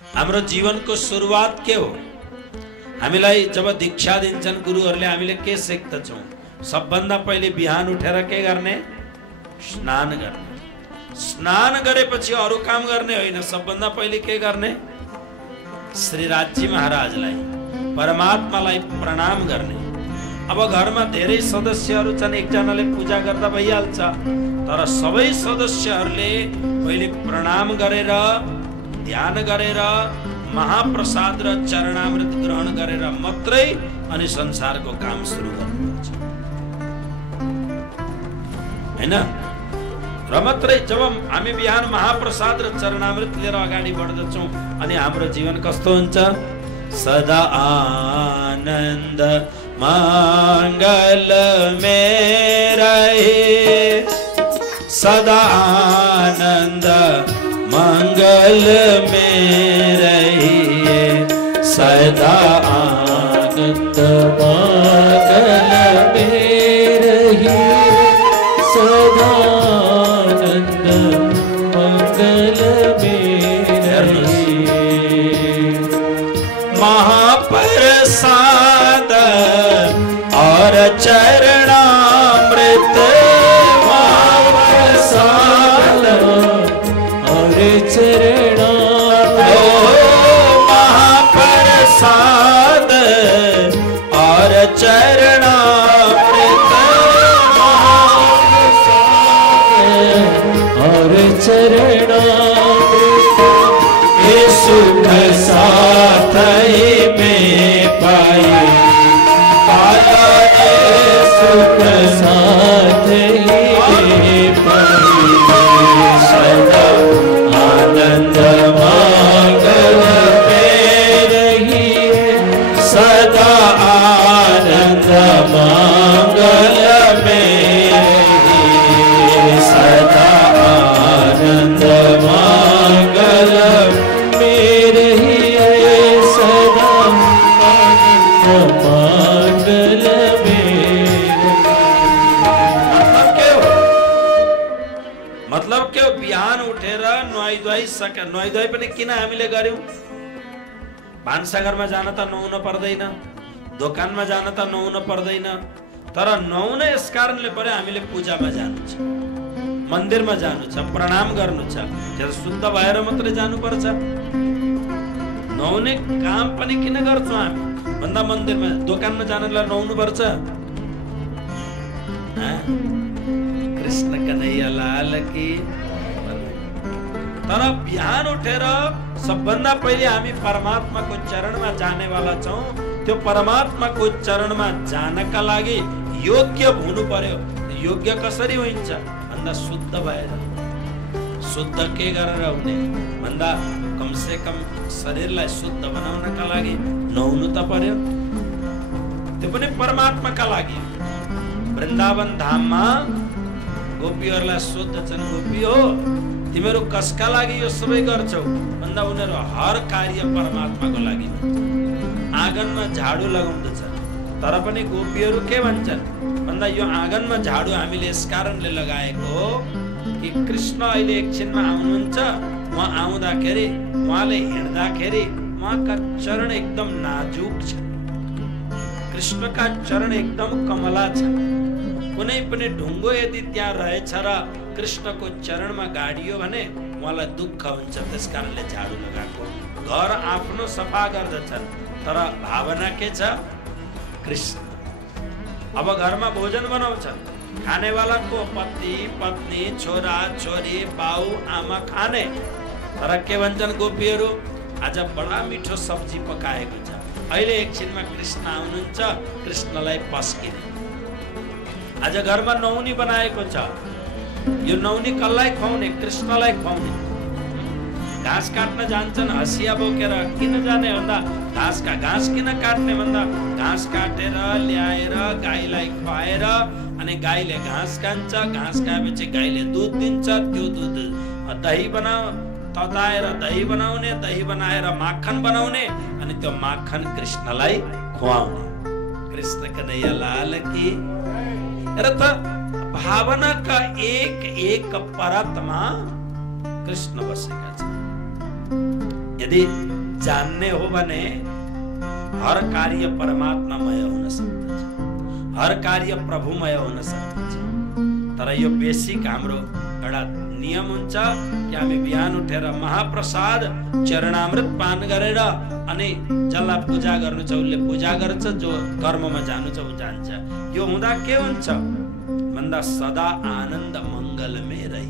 हाम्रो जीवनको सुरुवात के हो? हामीलाई जब दीक्षा दिन्छन् गुरुहरूले हामीले के सिक्दछौँ? सबभन्दा पहिले बिहान उठेर के गर्ने? स्नान गर्ने। स्नान गरेपछि अरू काम गर्ने होइन, सबभन्दा पहिले के गर्ने? श्रीराजजी महाराजलाई, परमात्मालाई प्रणाम गर्ने। अब घरमा धेरै सदस्यहरू छन्, एकजनाले पूजा गर्दा भइहाल्छ, तर सबै सदस्यहरूले पहिले प्रणाम गरेर, ध्यान गरेर, महाप्रसाद र चरणामृत ग्रहण गरेर मात्रै अनि संसारको काम सुरु गर्नुपर्छ, हैन? र मात्रै जब हामी बिहान महाप्रसाद र चरणामृत लिएर अगाडि बढ्दछौँ अनि हाम्रो जीवन कस्तो हुन्छ? सदा आनन्द मंगल में रहे, सदा आनंद मंगल में रहिए, सदा आनंद मंगल में रहिए, सदा आनंद मंगल में रहिए। महाप्रसाद और चरणामृत, महाप्रसाद और चरणामृत, महाप्रसाद और चरणामृत, और चरणामृत, ये सुख साथ ही में पाए, सुख साथ ही पाए, सदा आनंद मंगल में रहिए, सदा आनंद मंगल में रहिए, सदा आनंद मंगल में रहिए, सदा आनंद मंगल में। मतलब के हो? बिहान उठेर नुहाई धुवाई सके, नुहाई धुवाई पनि किन हामीले गर्यौं? भान्साघरमा जान त नुहाउन पर्दैन, दोकानमा जान त नुहाउन पर्दैन, तर नुहाउन यस कारणले पर्यो हामीले पूजामा जानु छ, मन्दिरमा जानु छ, प्रणाम गर्नु छ, त्यहाँ शुद्ध भएर मात्रै जानुपर्छ। नुहाउने काम पनि किन गर्छौँ हामी भन्दा मन्दिरमा दोकानमा जानलाई नुहाउनु पर्छ। कृष्ण कन्हैया लाल की। तर बिहान उठेर सबभन्दा पहिले हामी परमात्माको चरणमा जानेवाला छौँ। त्यो परमात्माको चरणमा जानका लागि योग्य हुनु पर्यो। योग्य कसरी हुन्छ भन्दा शुद्ध भएर। शुद्ध के गरेर हुने भन्दा कम से कम शरीरलाई शुद्ध बनाउनका लागि नुहाउनु त पर्यो, त्यो पनि परमात्माका लागि। वृन्दावन धाममा गोपीहरूलाई सोध्दछन्, गोपी हो तिमीहरू कसका लागि यो सबै गर्छौ भन्दा उनीहरू हर कार्य परमात्माको लागि। आँगनमा झाडु लगाउँदछन् तर पनि गोपीहरू के भन्छन् भन्दा यो आँगनमा झाडु हामीले यस कारणले लगाएको हो कि कृष्ण अहिले एकछिनमा आउनुहुन्छ। उहाँ आउँदाखेरि, उहाँले हिँड्दाखेरि उहाँका चरण एकदम नाजुक छ, कृष्णका चरण एकदम कमला छ। कुनै पनि ढुङ्गो यदि त्यहाँ रहेछ र कृष्णको चरणमा गाडियो भने उहाँलाई दुःख हुन्छ, त्यसकारणले झाडु लगाएको। घर आफ्नो सफा गर्दछन् तर भावना के छ? कृष्ण। अब घरमा भोजन बनाउँछन्, खानेवाला को पति पत्नी छोरा छोरी बाउ आमा खाने, तर के भन्छन् गोपीहरू? आज बडा मिठो सब्जी पकाएको छ, अहिले एकछिनमा कृष्ण आउनुहुन्छ, कृष्णलाई पस्किने। आज घरमा नौनी बनाएको छ, यो नौनी कसलाई खुवाउने? कृष्णलाई खुवाउने। घाँस काट्न जान्छन् हँसिया बोकेर, किन जाने भन्दा घाँस किन काट्ने भन्दा घाँस काटेर ल्याएर गाईलाई खुवाएर अनि गाईले घाँस खान्छ, घाँस खाएपछि गाईले दुध दिन्छ, त्यो दुध दही तताएर दही बनाउने, दही बनाएर माखन बनाउने अनि त्यो माखन कृष्णलाई खुवाउने। कृष्ण कन्हैया लाल की। र त भावना का एक एक परतमा कृष्ण बसेका छन्। यदि जान्ने हो भने हर कार्य परमात्मामय हुन सक्दछ, हर कार्य प्रभुमय हुन सक्दछ। तर यो बेसिक हाम्रो एउटा नियम हुन्छ कि हामी बिहान उठेर महाप्रसाद चरणामृत पान गरेर अनि जसलाई पूजा गर्नु छ उसले पूजा गर्छ, जो कर्ममा जानु छ उ जान्छ। यो हुँदा के हुन्छ भन्दा सदा आनन्द मङ्गलमै रही